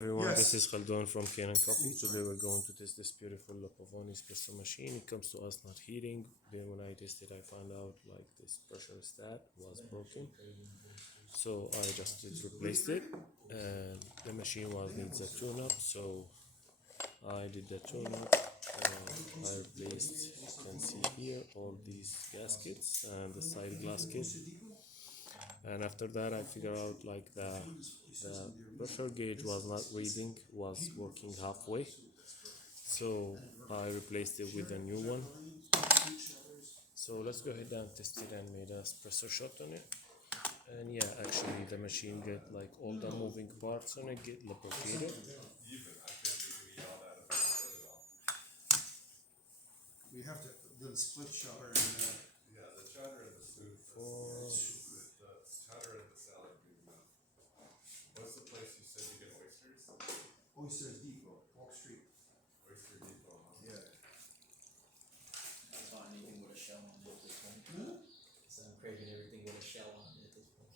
Everyone, this is Yes. Khaldun from Kanen Coffee. Today we're going to test this beautiful Pavoni Espresso machine. It comes to us not heating. Then when I tested, I found out like this pressure stat was broken. So I just replaced it, and the machine was needs a tune-up. So I did the tune-up. I replaced, you can see here, all these gaskets and the side gasket. And after that I figured out like the pressure gauge was not reading, was working halfway, so I replaced it with a new one. So let's go ahead and test it and made a espresso shot on it. And yeah, actually the machine get like all the moving parts on it get lubricated. We have to do the split shutter and The chatter and the smooth. The chatter and the salad. What's the place you said you get oysters? Oysters Depot, Walk Street. Oyster Depot, huh? Yeah. I saw anything with a shell on it at this point. So I'm craving everything with a shell on it at this point.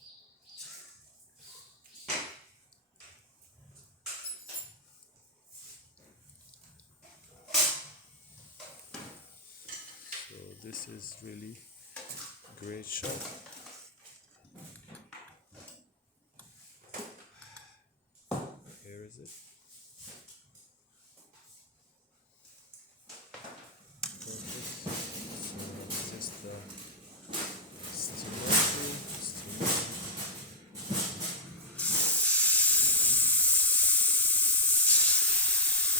So this is really great shot. Here is it. Perfect. So this is the steamer.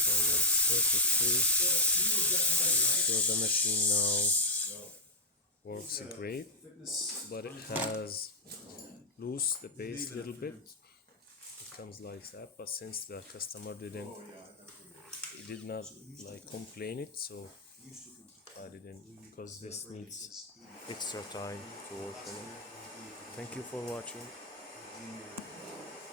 That works perfectly. So the machine now works great, but it has loose the base a little bit. It comes like that, but since the customer did not like complain it, so I didn't, because this needs extra time to work on it. Thank you for watching.